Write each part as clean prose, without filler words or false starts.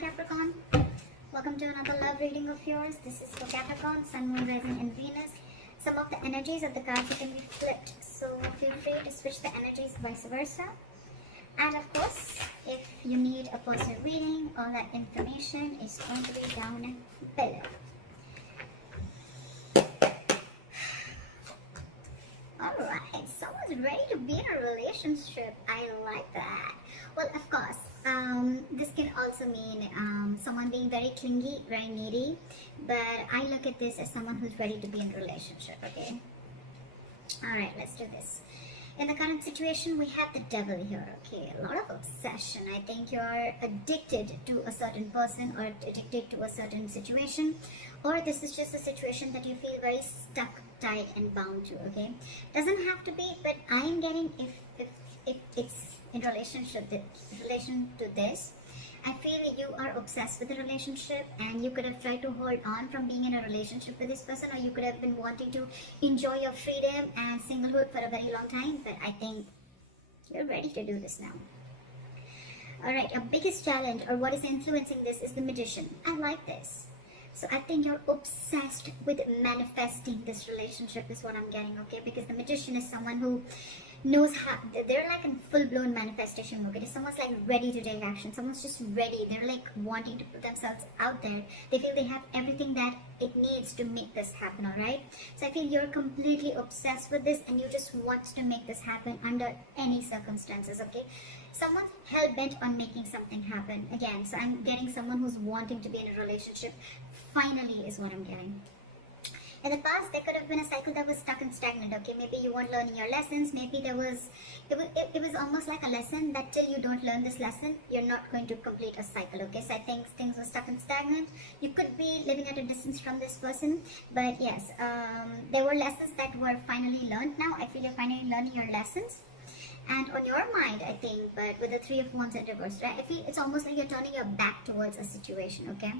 Capricorn, welcome to another love reading of yours. This is for Capricorn, Sun, Moon, Rising and Venus. Some of the energies of the cards can be flipped, so feel free to switch the energies vice versa. And of course, if you need a personal reading, all that information is going to be down below. Alright, someone's ready to be in a relationship. I like that. Well, of course, this can also mean someone being very clingy, very needy, but I look at this as someone who's ready to be in a relationship, okay? Alright, let's do this. In the current situation, we have the devil here, okay? A lot of obsession. I think you're addicted to a certain person or addicted to a certain situation, or this is just a situation that you feel very stuck, tied and bound to, okay? Doesn't have to be, but I'm getting if it's in relation to this, I feel you are obsessed with the relationship and you could have tried to hold on from being in a relationship with this person, or you could have been wanting to enjoy your freedom and singlehood for a very long time, but I think you're ready to do this now. Alright, your biggest challenge or what is influencing this is the Magician. I like this. So I think you're obsessed with manifesting this relationship is what I'm getting, okay? Because the Magician is someone who knows how, they're like in full-blown manifestation mode. Someone's like ready to take action. Someone's just ready. They're like wanting to put themselves out there. They feel they have everything that it needs to make this happen, alright? So I feel you're completely obsessed with this and you just want to make this happen under any circumstances, okay? Someone's hell-bent on making something happen. Again, so I'm getting someone who's wanting to be in a relationship. Finally is what I'm getting. In the past, there could have been a cycle that was stuck and stagnant, okay? Maybe you weren't learning your lessons. Maybe it was almost like a lesson that till you don't learn this lesson, you're not going to complete a cycle, okay? So I think things were stuck and stagnant. You could be living at a distance from this person, but yes, there were lessons that were finally learned now. I feel you're finally learning your lessons. And on your mind, I think, but with the Three of Wands in reverse, right? I feel it's almost like you're turning your back towards a situation, okay?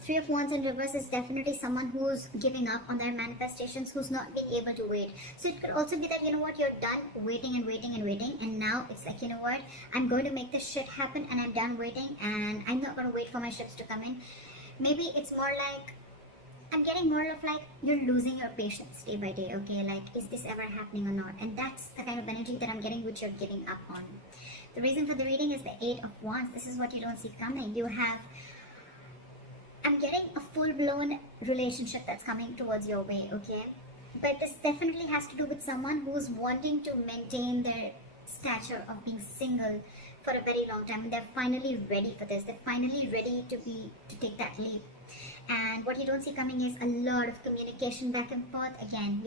Three of Wands in reverse is definitely someone who's giving up on their manifestations, who's not being able to wait. So it could also be that, you know what, you're done waiting and waiting and waiting, and now it's like, you know what, I'm going to make this shit happen and I'm done waiting and I'm not going to wait for my ships to come in. Maybe it's more like, I'm getting more of like, you're losing your patience day by day, okay? Like, is this ever happening or not? And that's the kind of energy that I'm getting, which you're giving up on. The reason for the reading is the Eight of Wands. This is what you don't see coming. You have, I'm getting a full-blown relationship that's coming towards your way, okay? But this definitely has to do with someone who's wanting to maintain their stature of being single for a very long time. And they're finally ready for this. They're finally ready to take that leap. And what you don't see coming is a lot of communication back and forth. Again,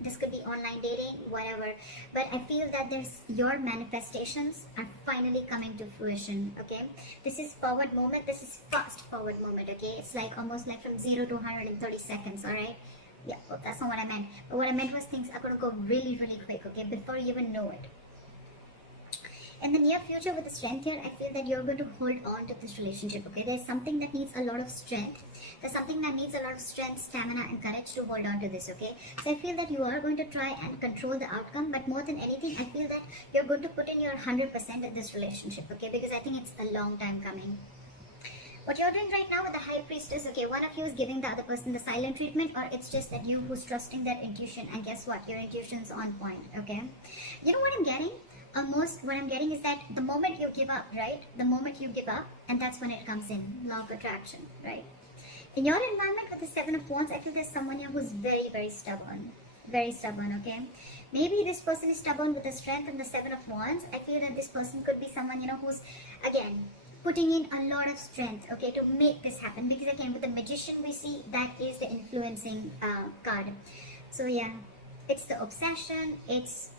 this could be online dating, whatever. But I feel that your manifestations are finally coming to fruition, okay? This is forward moment. This is fast forward moment, okay? It's like almost like from 0 to 130 seconds, alright? Yeah, well, that's not what I meant. But what I meant was things are going to go really, really quick, okay? Before you even know it. In the near future with the strength here, I feel that you're going to hold on to this relationship, okay? There's something that needs a lot of strength. There's something that needs a lot of strength, stamina and courage to hold on to this, okay? So I feel that you are going to try and control the outcome, but more than anything, I feel that you're going to put in your 100% in this relationship, okay? Because I think it's a long time coming. What you're doing right now with the High Priestess, okay, one of you is giving the other person the silent treatment, or it's just that you who's trusting their intuition, and guess what? Your intuition's on point, okay? You know what I'm getting? What I'm getting is that the moment you give up, right? The moment you give up, and that's when it comes in, law of attraction, right? In your environment with the Seven of Wands, I feel there's someone here who's very, very stubborn, okay? Maybe this person is stubborn with the strength and the Seven of Wands. I feel that this person could be someone, you know, who's, again, putting in a lot of strength, okay, to make this happen. Because again, with the Magician, we see that is the influencing card. So yeah, it's the obsession, it's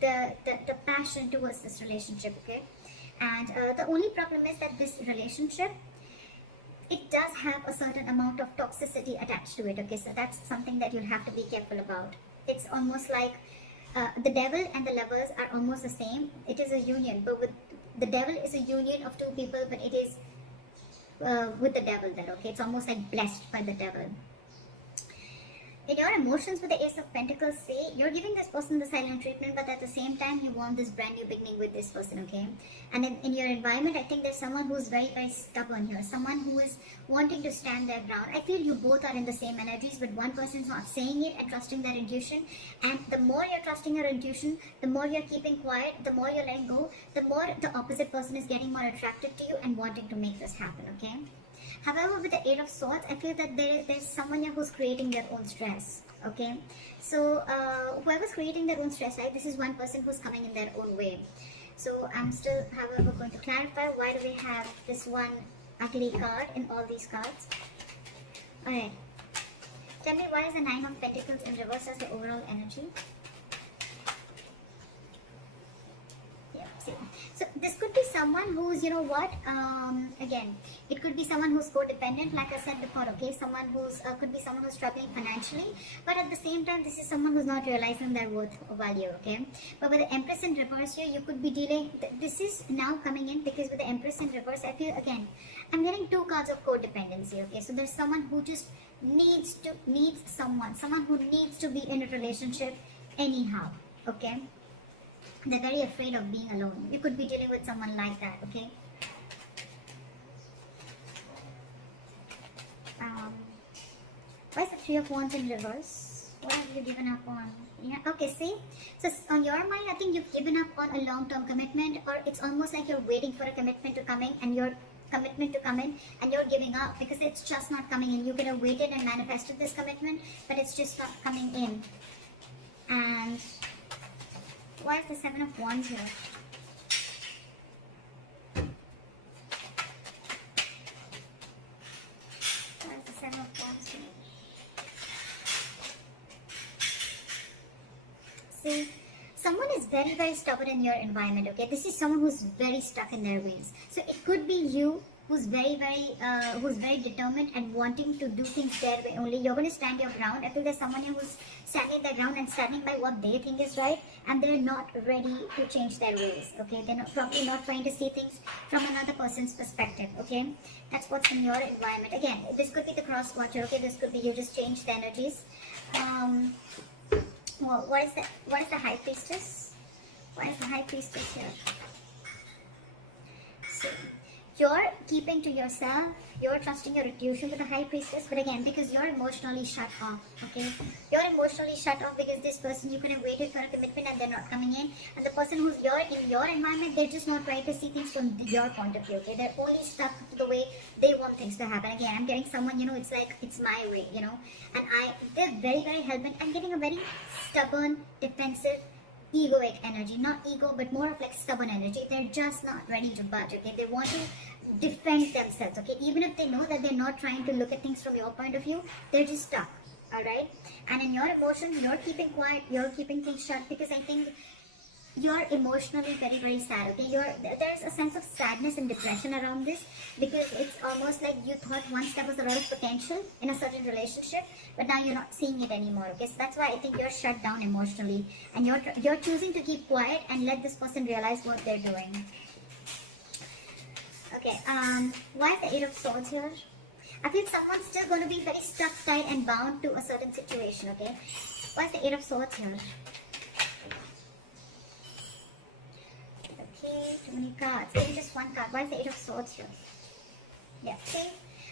the passion towards this relationship, okay? And the only problem is that this relationship, it does have a certain amount of toxicity attached to it, okay? So that's something that you'll have to be careful about. It's almost like the devil and the lovers are almost the same. It is a union, but with the devil is a union of two people, but it is with the devil there, okay? It's almost like blessed by the devil. In your emotions with the Ace of Pentacles, say you're giving this person the silent treatment, but at the same time you want this brand new beginning with this person, okay? And in your environment, I think there's someone who's very, very stubborn here, someone who is wanting to stand their ground. I feel you both are in the same energies, but one person's not saying it and trusting their intuition. And the more you're trusting your intuition, the more you're keeping quiet, the more you're letting go, the more the opposite person is getting more attracted to you and wanting to make this happen, okay? However, with the Eight of Swords, I feel that there's someone here who's creating their own stress, okay? So, whoever's creating their own stress, right, this is one person who's coming in their own way. So, I'm still, however, going to clarify why do we have this one ugly card in all these cards. Alright. Tell me, why is the Nine of Pentacles in reverse as the overall energy? So this could be someone who's, you know what, again, it could be someone who's codependent, like I said before, okay, someone who's, could be someone who's struggling financially, but at the same time, this is someone who's not realizing their worth or value, okay. But with the Empress in reverse here, you could be dealing, this is now coming in because with the Empress in reverse, I feel, again, I'm getting two cards of codependency, okay. So there's someone who just needs someone who needs to be in a relationship anyhow, okay. They're very afraid of being alone. You could be dealing with someone like that, okay? Why is the Three of Wands in reverse? What have you given up on? Yeah, okay, see? So on your mind, I think you've given up on a long-term commitment, or it's almost like you're waiting for a commitment to come in and you're giving up because it's just not coming in. You could have waited and manifested this commitment, but it's just not coming in. And why is the Seven of Wands here? Why is the Seven of Wands here? See, someone is very, very stubborn in your environment, okay? This is someone who's very stuck in their ways. So it could be you who's very determined and wanting to do things their way only. You're going to stand your ground. I feel there's someone here who's standing their ground and standing by what they think is right, and they're not ready to change their ways, okay? They're probably not trying to see things from another person's perspective, okay? That's what's in your environment. Again, this could be the cross watcher, okay? This could be you just change the energies. Well, what is the High Priestess? Why is the High Priestess here? So, you're keeping to yourself, you're trusting your intuition with the High Priestess, but again, because you're emotionally shut off, okay? You're emotionally shut off because this person, you could have waited for a commitment and they're not coming in. And the person who's in your environment, they're just not trying to see things from your point of view, okay? They're only stuck to the way they want things to happen. Again, I'm getting someone, you know, it's like, it's my way, you know? And they're very, very hell-bent. I'm getting a very stubborn, defensive, egoic energy. Not ego, but more of like stubborn energy. They're just not ready to budge, okay? They want to defend themselves, okay? Even if they know that they're not trying to look at things from your point of view, they're just stuck, alright? And in your emotions, you're keeping quiet, you're keeping things shut because I think you're emotionally very, very sad, okay? There's a sense of sadness and depression around this because it's almost like you thought once there was a lot of potential in a certain relationship, but now you're not seeing it anymore, okay? So that's why I think you're shut down emotionally and you're choosing to keep quiet and let this person realize what they're doing. Okay, why is the Eight of Swords here? I feel someone's still going to be very stuck, tight and bound to a certain situation, okay? Why is the Eight of Swords here? Okay, too many cards. Maybe just one card. Why is the Eight of Swords here? Yeah, see?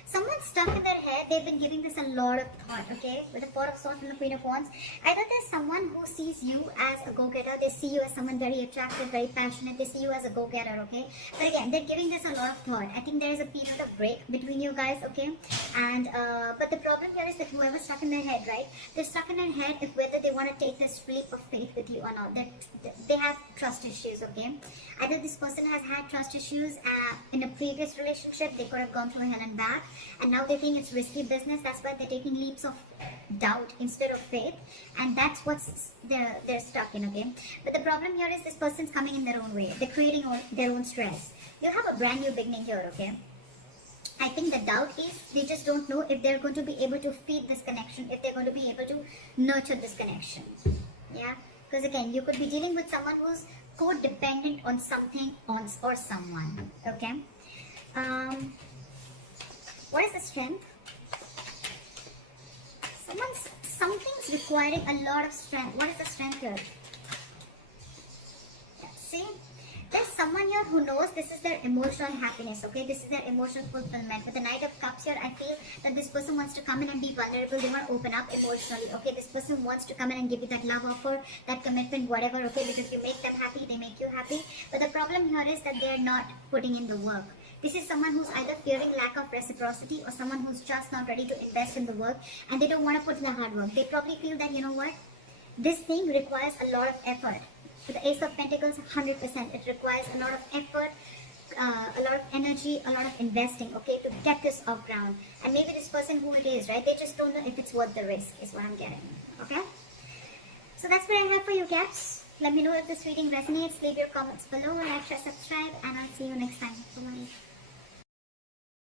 Someone's stuck in their head. They've been giving this a lot of thought, okay? With the Four of Swords and the Queen of Wands. Either there's someone who sees you as a go-getter. They see you as someone very attractive, very passionate. They see you as a go-getter, okay? But again, they're giving this a lot of thought. I think there is a period of break between you guys, okay? And, but the problem here is that whoever's stuck in their head, right? They're stuck in their head if whether they want to take this leap of faith with you or not. They have trust issues, okay? Either this person has had trust issues in a previous relationship. They could have gone through hell and back. And now they think it's risky business. That's why they're taking leaps of doubt instead of faith. And that's what's they're stuck in, okay? But the problem here is this person's coming in their own way. They're creating their own stress. You have a brand new beginning here, okay? I think the doubt is they just don't know if they're going to be able to feed this connection, if they're going to be able to nurture this connection. Yeah? Because again, you could be dealing with someone who's codependent on something or someone, okay? What is the strength? something's requiring a lot of strength. What is the strength here? Yeah, see? There's someone here who knows this is their emotional happiness, okay? This is their emotional fulfillment. With the Knight of Cups here, I feel that this person wants to come in and be vulnerable. They want to open up emotionally, okay? This person wants to come in and give you that love offer, that commitment, whatever, okay? Because you make them happy, they make you happy. But the problem here is that they're not putting in the work. This is someone who's either fearing lack of reciprocity or someone who's just not ready to invest in the work and they don't want to put in the hard work. They probably feel that, you know what? This thing requires a lot of effort. With the Ace of Pentacles, 100%. It requires a lot of effort, a lot of energy, a lot of investing, okay, to get this off ground. And maybe this person who it is, right, they just don't know if it's worth the risk, is what I'm getting, okay? So that's what I have for you, Caps. Let me know if this reading resonates. Leave your comments below, like, share, subscribe, and I'll see you next time. Bye-bye.